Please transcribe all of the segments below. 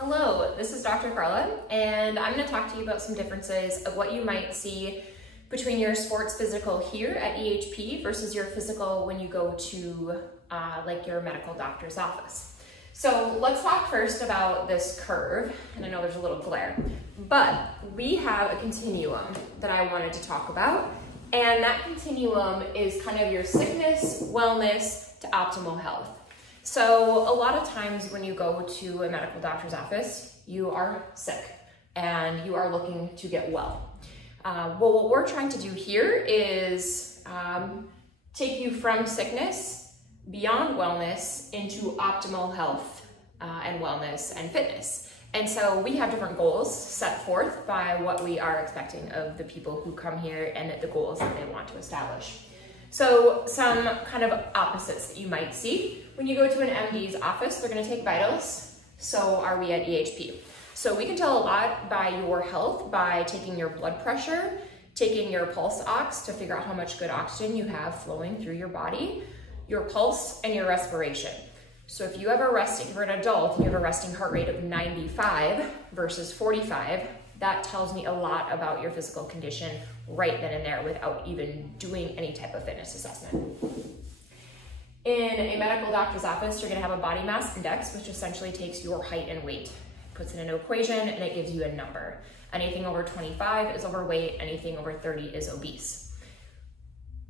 Hello, this is Dr. Carla, and I'm going to talk to you about some differences of what you might see between your sports physical here at EHP versus your physical when you go to like your medical doctor's office. So let's talk first about this curve, and I know there's a little glare, but we have a continuum that I wanted to talk about, and that continuum is kind of your sickness, wellness to optimal health. So a lot of times when you go to a medical doctor's office, you are sick and you are looking to get well. Well, what we're trying to do here is take you from sickness beyond wellness into optimal health and wellness and fitness. And so we have different goals set forth by what we are expecting of the people who come here and the goals that they want to establish. So some kind of opposites that you might see. When you go to an MD's office, they're gonna take vitals. So are we at EHP. So we can tell a lot by your health by taking your blood pressure, taking your pulse ox to figure out how much good oxygen you have flowing through your body, your pulse, and your respiration. So if you have for an adult, you have a resting heart rate of 95 versus 45, that tells me a lot about your physical condition right then and there without even doing any type of fitness assessment. In a medical doctor's office, you're gonna have a body mass index, which essentially takes your height and weight, puts it in an equation, and it gives you a number. Anything over 25 is overweight, anything over 30 is obese.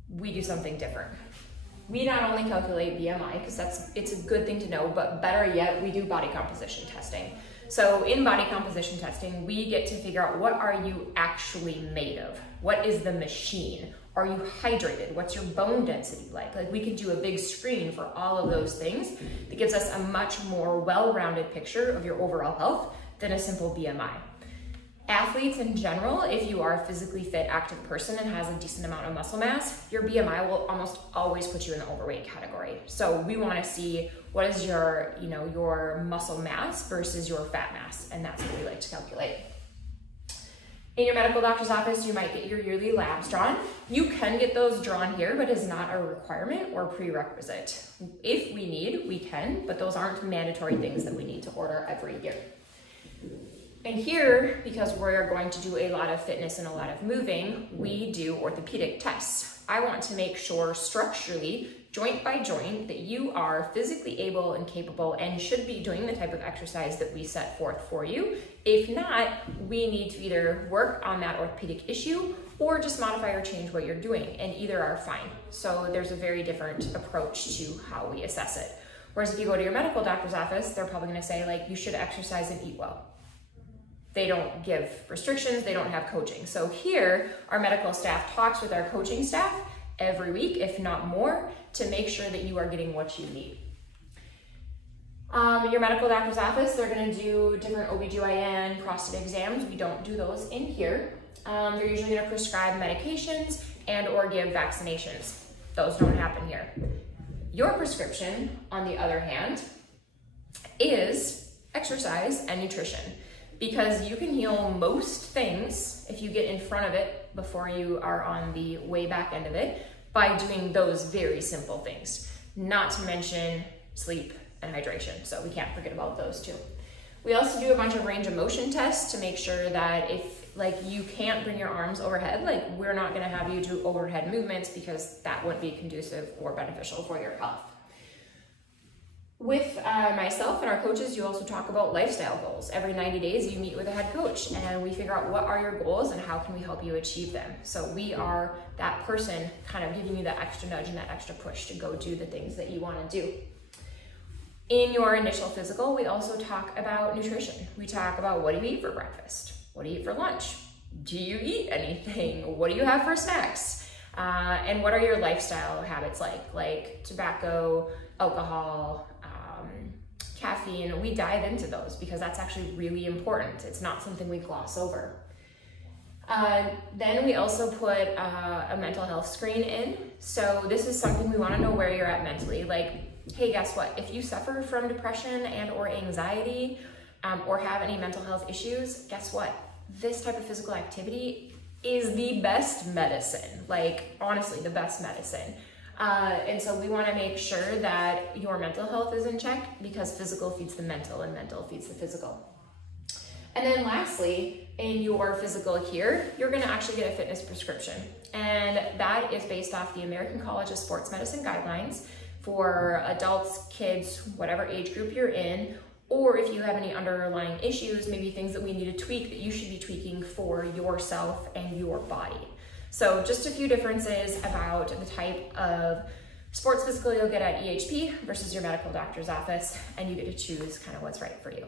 We do something different. We not only calculate BMI, because it's a good thing to know, but better yet, we do body composition testing. So in body composition testing, we get to figure out what are you actually made of? What is the machine? Are you hydrated? What's your bone density like? Like we can do a big screen for all of those things that gives us a much more well-rounded picture of your overall health than a simple BMI. Athletes in general, if you are a physically fit, active person and has a decent amount of muscle mass, your BMI will almost always put you in the overweight category. So we want to see what is your muscle mass versus your fat mass, and that's what we like to calculate. In your medical doctor's office, you might get your yearly labs drawn. You can get those drawn here, but it's not a requirement or prerequisite. If we need, we can, but those aren't mandatory things that we need to order every year. And here, because we're going to do a lot of fitness and a lot of moving, we do orthopedic tests. I want to make sure structurally, joint by joint, that you are physically able and capable and should be doing the type of exercise that we set forth for you. If not, we need to either work on that orthopedic issue or just modify or change what you're doing, and either are fine. So there's a very different approach to how we assess it. Whereas if you go to your medical doctor's office, they're probably gonna say like, you should exercise and eat well. They don't give restrictions, they don't have coaching. So here, our medical staff talks with our coaching staff every week, if not more, to make sure that you are getting what you need. Your medical doctor's office, they're gonna do different OBGYN prostate exams. We don't do those in here. They're usually gonna prescribe medications and or give vaccinations. Those don't happen here. Your prescription, on the other hand, is exercise and nutrition. Because you can heal most things if you get in front of it before you are on the way back end of it by doing those very simple things, not to mention sleep and hydration. So we can't forget about those too. We also do a bunch of range of motion tests to make sure that if like you can't bring your arms overhead, like we're not gonna have you do overhead movements because that wouldn't be conducive or beneficial for your health. With myself and our coaches, you also talk about lifestyle goals. Every 90 days, you meet with a head coach and we figure out what are your goals and how can we help you achieve them. So we are that person kind of giving you that extra nudge and that extra push to go do the things that you want to do. In your initial physical, we also talk about nutrition. We talk about what do you eat for breakfast? What do you eat for lunch? Do you eat anything? What do you have for snacks? And what are your lifestyle habits like tobacco, alcohol, caffeine. We dive into those because that's actually really important. It's not something we gloss over. Then we also put a mental health screen in. So this is something we want to know where you're at mentally. Like, hey, guess what? If you suffer from depression and or anxiety or have any mental health issues, guess what? This type of physical activity is the best medicine. Like, honestly, the best medicine. And so we want to make sure that your mental health is in check, because physical feeds the mental and mental feeds the physical. And then lastly, in your physical here, you're going to actually get a fitness prescription. And that is based off the American College of Sports Medicine guidelines for adults, kids, whatever age group you're in, or if you have any underlying issues, maybe things that we need to tweak that you should be tweaking for yourself and your body. So just a few differences about the type of sports physical you'll get at EHP versus your medical doctor's office, and you get to choose kind of what's right for you.